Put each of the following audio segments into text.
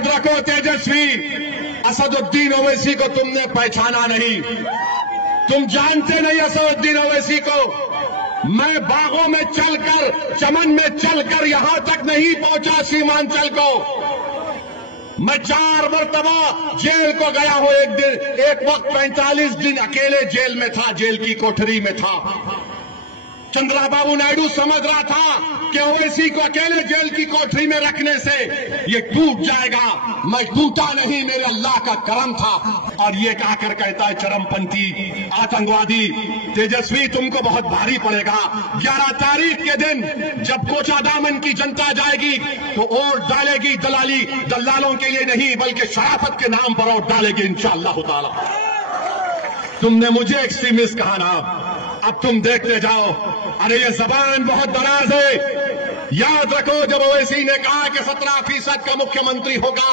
याद रखो तेजस्वी, असदुद्दीन ओवैसी को तुमने पहचाना नहीं, तुम जानते नहीं असदुद्दीन ओवैसी को। मैं बागों में चलकर, चमन में चलकर यहां तक नहीं पहुंचा सीमांचल को। मैं 4 मरतबा जेल को गया हूं। एक वक्त 45 दिन अकेले जेल में था, जेल की कोठरी में था। चंद्रबाबू नायडू समझ रहा था कि ओवैसी को अकेले जेल की कोठरी में रखने से ये टूट जाएगा। मैं टूटा नहीं, मेरे अल्लाह का करम था। और ये कहकर कहता है चरमपंथी, आतंकवादी, तेजस्वी तुमको बहुत भारी पड़ेगा। 11 तारीख के दिन जब कोचादामन की जनता जाएगी तो वोट डालेगी दलालों के लिए नहीं, बल्कि शराफत के नाम पर वोट डालेगी इंशाअल्लाह ताला। तुमने मुझे एक्सट्रीमिस्ट कहा ना, अब तुम देखते जाओ। अरे ये जबान बहुत दराज है। याद रखो, जब ओवैसी ने कहा कि 17% का मुख्यमंत्री होगा,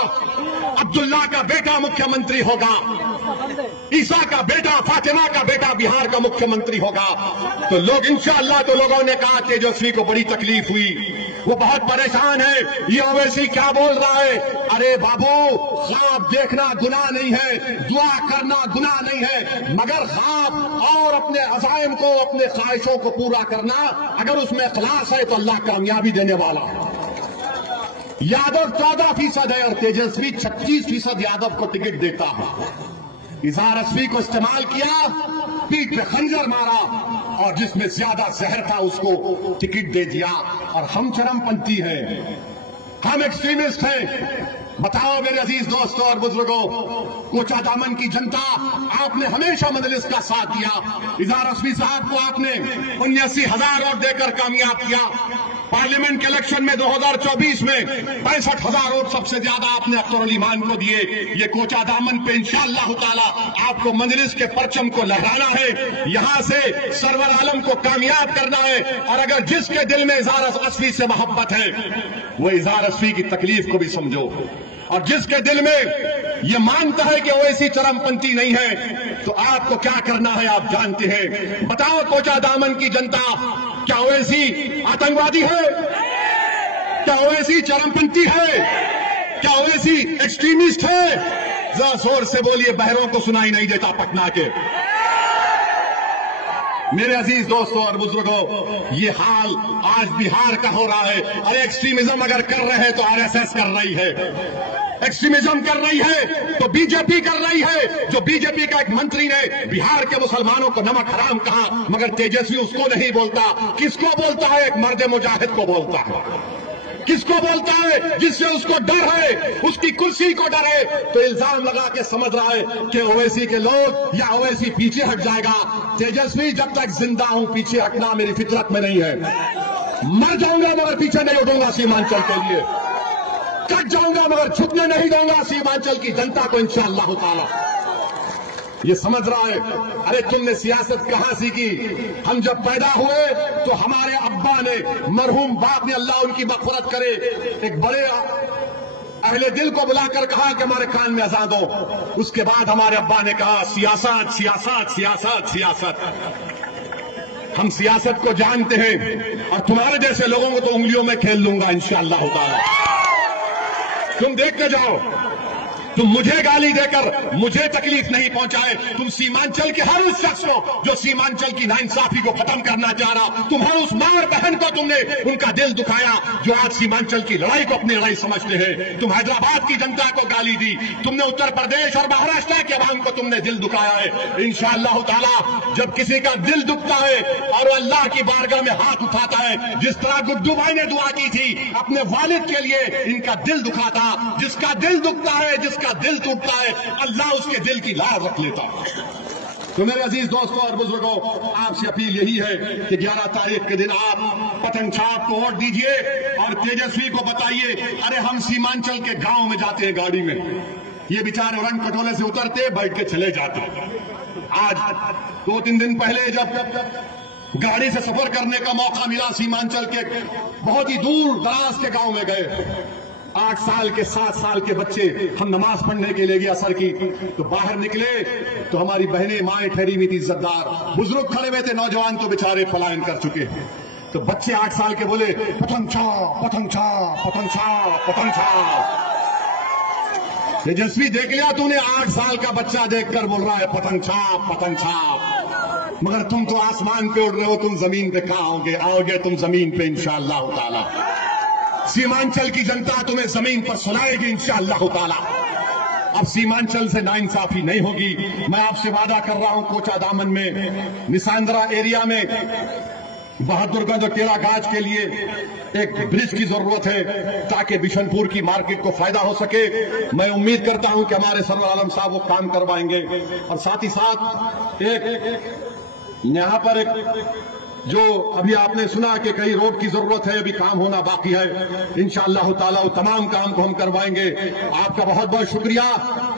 अब्दुल्ला का बेटा मुख्यमंत्री होगा, ईसा का बेटा, फातिमा का बेटा बिहार का मुख्यमंत्री होगा, तो लोग इंशाअल्लाह, तो लोगों ने कहा तेजस्वी को बड़ी तकलीफ हुई, वो बहुत परेशान है, ये ओवैसी क्या बोल रहा है। अरे बाबू, ख्वाब देखना गुनाह नहीं है, दुआ करना गुनाह नहीं है, मगर ख्वाब और अपने अज़ाइम को, अपने ख्वाहिशों को पूरा करना, अगर उसमें इखलास है तो अल्लाह कामयाबी देने वाला है। यादव 14% है और तेजस्वी 36% यादव को टिकट देता है। इजहार असफी को इस्तेमाल किया, पीठ पे खंजर मारा, और जिसमें ज्यादा जहर था उसको टिकट दे दिया। और हम चरमपंथी हैं, हम एक्सट्रीमिस्ट हैं। बताओ मेरे अजीज दोस्तों और बुजुर्गों, कोचादामन की जनता, आपने हमेशा मजलिस का साथ दिया। इजहार असफी साहब को आपने 79,000 वोट देकर कामयाब किया। पार्लियामेंट के इलेक्शन में 2024 में 65,000 वोट सबसे ज्यादा आपने अख्तर अली मान को दिए। ये कोचादामन पे इंशाअल्लाह ताला आपको मजलिस के परचम को लहराना है, यहां से सरवर आलम को कामयाब करना है। और अगर जिसके दिल में इजहार असफी से मोहब्बत है, वो इजहार असफी की तकलीफ को भी समझो। और जिसके दिल में ये मानता है कि ओवैसी चरमपंथी नहीं है, तो आपको क्या करना है आप जानते हैं। बताओ कोचादामन की जनता, क्या ओवैसी आतंकवादी है? क्या ओवैसी चरमपंथी है? क्या ओवैसी एक्सट्रीमिस्ट है? जरा जोर से बोलिए, बहरों को सुनाई नहीं देता पटना के। मेरे अजीज दोस्तों और बुजुर्गों, ये हाल आज बिहार का हो रहा है। और एक्सट्रीमिज्म अगर कर रहे हैं तो आरएसएस कर रही है, एक्सट्रीमिज्म कर रही है तो बीजेपी कर रही है। जो बीजेपी का एक मंत्री ने बिहार के मुसलमानों को नमक हराम कहा, मगर तेजस्वी उसको नहीं बोलता। किसको बोलता है? एक मर्द मुजाहिद को बोलता है। किसको बोलता है? जिससे उसको डर है, उसकी कुर्सी को डर है। तो इल्जाम लगा के समझ रहा है कि ओवैसी के लोग या ओवैसी पीछे हट जाएगा। तेजस्वी, जब तक जिंदा हूं पीछे हटना मेरी फितरत में नहीं है। मर जाऊंगा मगर पीछे नहीं उठूंगा सीमांचल के लिए, कट जाऊंगा मगर झुकने नहीं दूंगा सीमांचल की जनता को इंशाअल्लाह ताला। ये समझ रहा है। अरे तुमने सियासत कहां सीखी? हम जब पैदा हुए तो हमारे अब्बा ने, मरहूम बाप ने, अल्लाह उनकी मग़फ़िरत करे, एक बड़े अहले दिल को बुलाकर कहा कि हमारे कान में अज़ान दो। उसके बाद हमारे अब्बा ने कहा सियासत सियासत सियासत सियासत। हम सियासत को जानते हैं और तुम्हारे जैसे लोगों को तो उंगलियों में खेल लूंगा इंशाअल्लाह ताला। तुम देखते जाओ, तुम मुझे गाली देकर मुझे तकलीफ नहीं पहुंचाए। तुम सीमांचल के हर उस शख्स को जो सीमांचल की नाइंसाफी को खत्म करना चाह रहा, तुम हर उस मां और बहन को तुमने उनका दिल दुखाया जो आज सीमांचल की लड़ाई को अपनी लड़ाई समझते हैं। तुम हैदराबाद की जनता को गाली दी, तुमने उत्तर प्रदेश और महाराष्ट्र के अवाम को तुमने दिल दुखाया है। इंशाअल्लाह ताला जब किसी का दिल दुखता है और अल्लाह की बारगाह में हाथ उठाता है, जिस तरह गुड्डू भाई ने दुआ की थी अपने वालिद के लिए, इनका दिल दुखा था। जिसका दिल दुखता है, जिसका दिल टूटता है, अल्लाह उसके दिल की लाज रख लेता है। तो मेरे अजीज दोस्तों और बुजुर्गों, आपसे अपील यही है कि 11 तारीख के दिन आप पतंग छाप को वोट दीजिए और तेजस्वी को बताइए। अरे हम सीमांचल के गांव में जाते हैं गाड़ी में, ये बेचारे रंग कटोले से उतरते बैठ के चले जाते। आज 2-3 दिन पहले जब गाड़ी से सफर करने का मौका मिला, सीमांचल के बहुत ही दूर दराज के गांव में गए। 8 साल के 7 साल के बच्चे, हम नमाज पढ़ने के लिए गया असर की, तो बाहर निकले तो हमारी बहनें माएं ठहरी हुई थी इज्जतदार, बुजुर्ग खड़े हुए थे, नौजवान तो बेचारे पलायन कर चुके। तो बच्चे 8 साल के बोले पतंग छाप पतंग छाप पतंग छाप पतंग छाप। तेजस्वी देख लिया तूने, 8 साल का बच्चा देखकर बोल रहा है पतंग छाप पतंग छाप, मगर तुम तो आसमान पे उड़ रहे हो, तुम जमीन पे कहाँ आओगे? आओगे तुम जमीन पे इंशाअल्लाह ताला। सीमांचल की जनता तुम्हें जमीन पर सुनाएगी इंशाअल्लाह ताला। अब सीमांचल से नाइंसाफी नहीं होगी। मैं आपसे वादा कर रहा हूं, कोचा दामन में निसांद्रा एरिया में बहादुरगंज और टेरागाज के लिए एक ब्रिज की जरूरत है ताकि बिशनपुर की मार्केट को फायदा हो सके। मैं उम्मीद करता हूं कि हमारे सरवर आलम साहब वो काम करवाएंगे। और साथ ही साथ एक यहां पर एक जो अभी आपने सुना कि कई रोड की जरूरत है, अभी काम होना बाकी है, इंशाअल्लाह ताला वो तमाम काम को हम करवाएंगे। आपका बहुत बहुत शुक्रिया।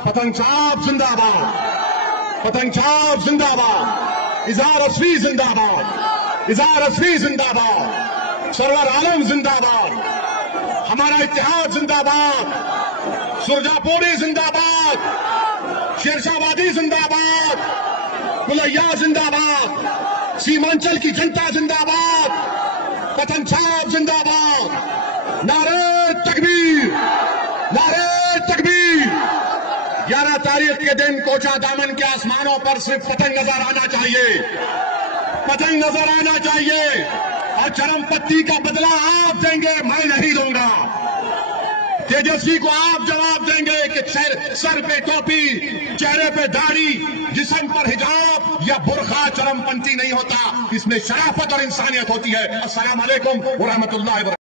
पतंग छाप जिंदाबाद, पतंग छाप जिंदाबाद, इजहार असवी जिंदाबाद, इजहार असवी जिंदाबाद, सरवर आलम जिंदाबाद, हमारा इत्तेहाद जिंदाबाद, सुरजापुरी जिंदाबाद, शेरशाहबादी जिंदाबाद, कुलैया जिंदाबाद, सीमांचल की जनता जिंदाबाद, पतंग छाप जिंदाबाद, नारे तकबीर, नारे तकबीर। 11 तारीख के दिन कोचा दामन के आसमानों पर सिर्फ पतंग नजर आना चाहिए, पतंग नजर आना चाहिए। और चरमपत्ती का बदला आप देंगे, मैं नहीं दूंगा। तेजस्वी को आप जवाब देंगे कि सर पे टोपी, चेहरे पे दाढ़ी, जिस्म पर हिजाब या बुरखा चरमपंथी नहीं होता, इसमें शराफत और इंसानियत होती है। अस्सलाम वालेकुम व रहमतुल्लाहि व बरकातहू।